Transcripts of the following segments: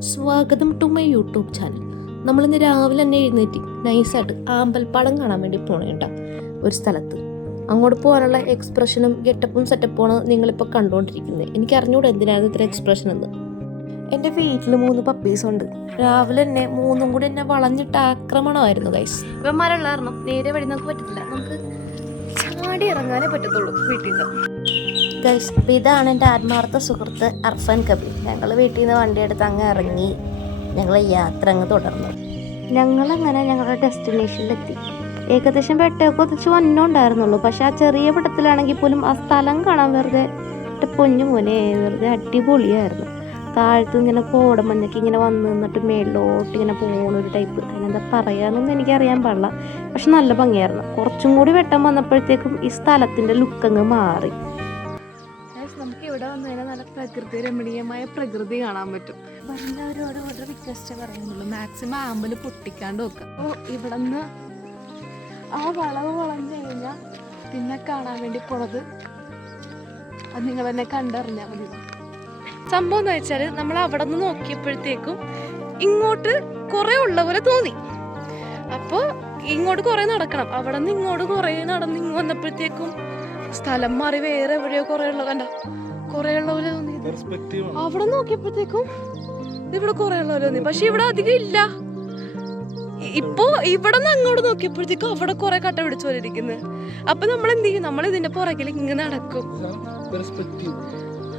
സ്വാഗതം to my YouTube channel നമ്മളിന്ന് രാവിലെ തന്നെ എഴുന്നേറ്റ് നൈസായിട്ട് ആമ്പൽപ്പാടം കാണാൻ വേണ്ടി പോണേ കേട്ടോ ഒരു സ്ഥലത്ത്. അങ്ങോട്ട് പോകാനുള്ള എക്സ്പ്രഷനും ഗെറ്റപ്പും സെറ്റപ്പുമാണ് നിങ്ങളിപ്പോൾ കണ്ടുകൊണ്ടിരിക്കുന്നത് എനിക്ക് അറിഞ്ഞൂടെ എന്തിനായിരുന്നു ഇത്ര എക്സ്പ്രഷൻ എന്ന്. എന്റെ വീട്ടിൽ മൂന്ന് പപ്പീസ് ഉണ്ട്. രാവിലെ തന്നെ മൂന്നും കൂടി എന്നെ വളഞ്ഞിട്ട് ആക്രമണമായിരുന്നു ഗൈസ് ഇവന്മാരുള്ള കാരണം നേരെ വഴി നമുക്ക് പറ്റത്തില്ല. നമുക്ക് ചാടി ഇറങ്ങാനേ പറ്റത്തുള്ളൂ വീട്ടിൽ നിന്ന് ഗൈസ് അപ്പം ഇതാണ് എന്റെ ആത്മാർത്ഥ സുഹൃത്ത് അർഫൻ കബീർ. ഞങ്ങൾ വീട്ടിൽ നിന്ന് വണ്ടിയെടുത്ത് അങ്ങ് ഇറങ്ങി ഞങ്ങൾ യാത്ര അങ്ങ് തുടർന്നു. ഞങ്ങളങ്ങനെ ഞങ്ങളുടെ ഡെസ്റ്റിനേഷനിലെത്തി ഏകദേശം വെട്ടയൊക്കെ കുറച്ച് വന്നോ ഉണ്ടായിരുന്നുള്ളൂ. പക്ഷെ ആ ചെറിയ പട്ടത്തിലാണെങ്കിൽ പോലും ആ സ്ഥലം കാണാൻ വെറുതെ പൊന്നു മോനെ വെറുതെ അടിപൊളിയായിരുന്നു. താഴത്ത് ഇങ്ങനെ കോടമഞ്ഞൊക്കെ ഇങ്ങനെ വന്ന് നിന്നിട്ട് മേളിലോട്ട് ഇങ്ങനെ പോകുന്ന ഒരു ടൈപ്പ് അതിനെന്താ പറയാന്നൊന്നും എനിക്കറിയാൻ പാടില്ല. പക്ഷെ നല്ല ഭംഗിയായിരുന്നു. കുറച്ചും കൂടി വെട്ടം വന്നപ്പോഴത്തേക്കും ഈ സ്ഥലത്തിന്റെ ലുക്കങ്ങ് മാറി. ഇവിടെ വന്നു കഴിഞ്ഞാൽ നല്ല പ്രകൃതി രമണീയമായ പ്രകൃതി കാണാൻ പറ്റും. വരുന്നവരോട് ഒരു റിക്വസ്റ്റ് പറയുന്നുള്ളൂ. മാക്സിമം ആമ്പൽ പൊട്ടിക്കാണ്ട് വെക്കുക അപ്പോൾ ഇവിടെ നിന്ന് ആ വളവ് വളഞ്ഞു കഴിഞ്ഞാൽ പിന്നെ കാണാൻ വേണ്ടി പോണത് അത് നിങ്ങൾ തന്നെ കണ്ടറിഞ്ഞാൽ മതി. സംഭവം എന്ന് വെച്ചാൽ നമ്മൾ അവിടെ നിന്ന് നോക്കിയപ്പോഴത്തേക്കും ഇങ്ങോട്ട് കുറെ ഉള്ള പോലെ തോന്നി. അപ്പോൾ ഇങ്ങോട്ട് കുറെ നടക്കണം. അവിടെ നിന്ന് ഇങ്ങോട്ട് കുറെ നടന്ന് ഇങ്ങ് വന്നപ്പോഴത്തേക്കും സ്ഥലം മാറി വേറെ എവിടെയോ കുറെ ഉള്ള കണ്ട? കുറെ ഉള്ള പോലെ തോന്നി അവിടെ നോക്കിയപ്പോഴത്തേക്കും ഇവിടെ കൊറേ ഉള്ള പോലെ തോന്നി. പക്ഷെ ഇവിടെ അധികം ഇല്ല. ഇപ്പോ ഇവിടെ നിന്ന് അങ്ങോട്ട് നോക്കിയപ്പോഴത്തേക്കും അവിടെ കുറെ കട്ട പിടിച്ച പോലെ ഇരിക്കുന്നത് അപ്പൊ നമ്മൾ എന്ത് ചെയ്യും? നമ്മൾ ഇതിന്റെ പുറകിൽ ഇങ്ങനെ നടക്കും.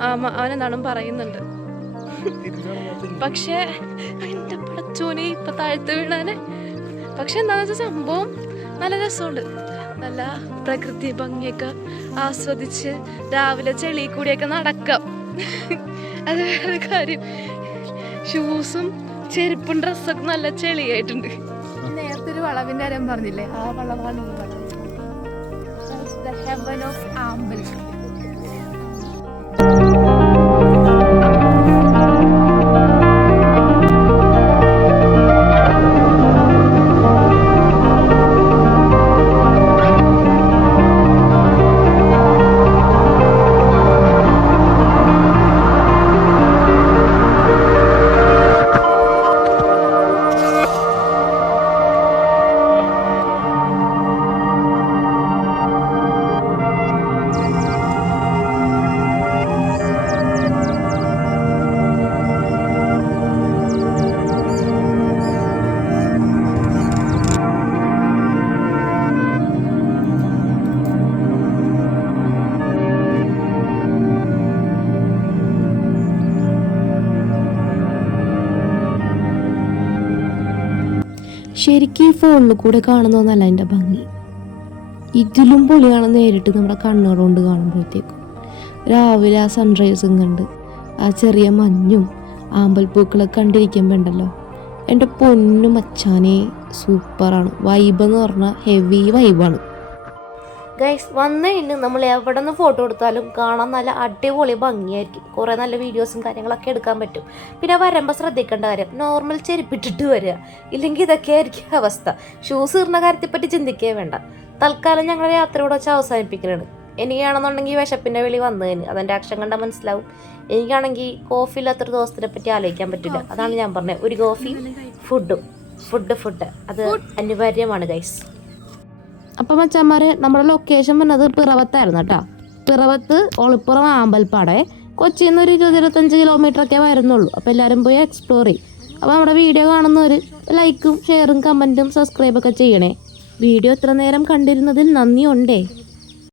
ആ മ- അവനെന്താണും പറയുന്നുണ്ട്. പക്ഷേ എന്റെ പടച്ചോനെ ഇപ്പൊ താഴ്ത്ത് വീണാനെ. പക്ഷെ എന്താണെന്ന് വെച്ചാൽ സംഭവം നല്ല രസമുണ്ട്. നല്ല പ്രകൃതി ഭംഗിയൊക്കെ ആസ്വദിച്ച് രാവിലെ ചെളി കൂടിയൊക്കെ നടക്കാം. അത് വേറെ കാര്യം. ഷൂസും ചെരുപ്പും ഡ്രസ്സൊക്കെ നല്ല ചെളിയായിട്ടുണ്ട്. നേരത്തെ ഒരു വളവിന്റെ കാര്യം പറഞ്ഞില്ലേ? ആ വളവാണ് ഈ വളവ്. ഹെവൻ ശരിക്കും ഈ ഫോണിൽ കൂടെ കാണുന്നതൊന്നല്ല എന്റെ ഭംഗി. ഇതിലും പൊളിയാണ് നേരിട്ട് നമ്മുടെ കണ്ണുകൾ കൊണ്ട് കാണുമ്പോഴത്തേക്കും. രാവിലെ ആ സൺറൈസും കണ്ട് ആ ചെറിയ മഞ്ഞും ആമ്പൽപ്പൂക്കളൊക്കെ കണ്ടിരിക്കുമ്പോൾ ഉണ്ടല്ലോ എന്റെ പൊന്നു മച്ചാനെ സൂപ്പറാണ് വൈബെന്ന് പറഞ്ഞാൽ ഹെവി വൈബാണ് ഗൈസ് വന്നു കഴിഞ്ഞ് നമ്മൾ എവിടെ നിന്ന് ഫോട്ടോ എടുത്താലും കാണാൻ നല്ല അടിപൊളി ഭംഗിയായിരിക്കും. കുറേ നല്ല വീഡിയോസും കാര്യങ്ങളൊക്കെ എടുക്കാൻ പറ്റും. പിന്നെ വരുമ്പോൾ ശ്രദ്ധിക്കേണ്ട കാര്യം നോർമൽ ചെരുപ്പിട്ടിട്ട് വരിക. ഇല്ലെങ്കിൽ ഇതൊക്കെ ആയിരിക്കും അവസ്ഥ. ഷൂസ് ഇടുന്ന കാര്യത്തെപ്പറ്റി ചിന്തിക്കേ വേണ്ട. തൽക്കാലം ഞങ്ങളുടെ യാത്ര ഇവിടെ വെച്ച് അവസാനിപ്പിക്കുകയാണ് എനിക്കാണെന്നുണ്ടെങ്കിൽ വിശപ്പിന്റെ വിളി വന്നതിന് അതെന്റെ ആക്ഷൻ കണ്ടാൽ മനസ്സിലാവും. എനിക്കാണെങ്കിൽ കോഫി ഇല്ലാത്തൊരു ദിവസത്തിനെ പറ്റി ആലോചിക്കാൻ പറ്റില്ല. അതാണ് ഞാൻ പറഞ്ഞത്. ഒരു കോഫി ഫുഡും ഫുഡ് ഫുഡ് അത് അനിവാര്യമാണ് ഗൈസ് അപ്പം മച്ചന്മാരെ നമ്മുടെ ലൊക്കേഷൻ വന്നത് പിറവത്തായിരുന്നു കേട്ടോ. പിറവത്ത് ഒളിപ്പുറം ആമ്പൽപ്പാടെ. കൊച്ചിയിൽ നിന്ന് ഒരു ഇരുപത് ഇരുപത്തഞ്ച് കിലോമീറ്റർ ഒക്കെ വരുന്നുള്ളൂ. അപ്പോൾ എല്ലാവരും പോയി എക്സ്പ്ലോർ ചെയ്യും. അപ്പോൾ നമ്മുടെ വീഡിയോ കാണുന്നവർ ലൈക്കും ഷെയറും കമന്റും സബ്സ്ക്രൈബൊക്കെ ചെയ്യണേ. വീഡിയോ ഇത്ര നേരം കണ്ടിരുന്നതിൽ നന്ദിയുണ്ടേ?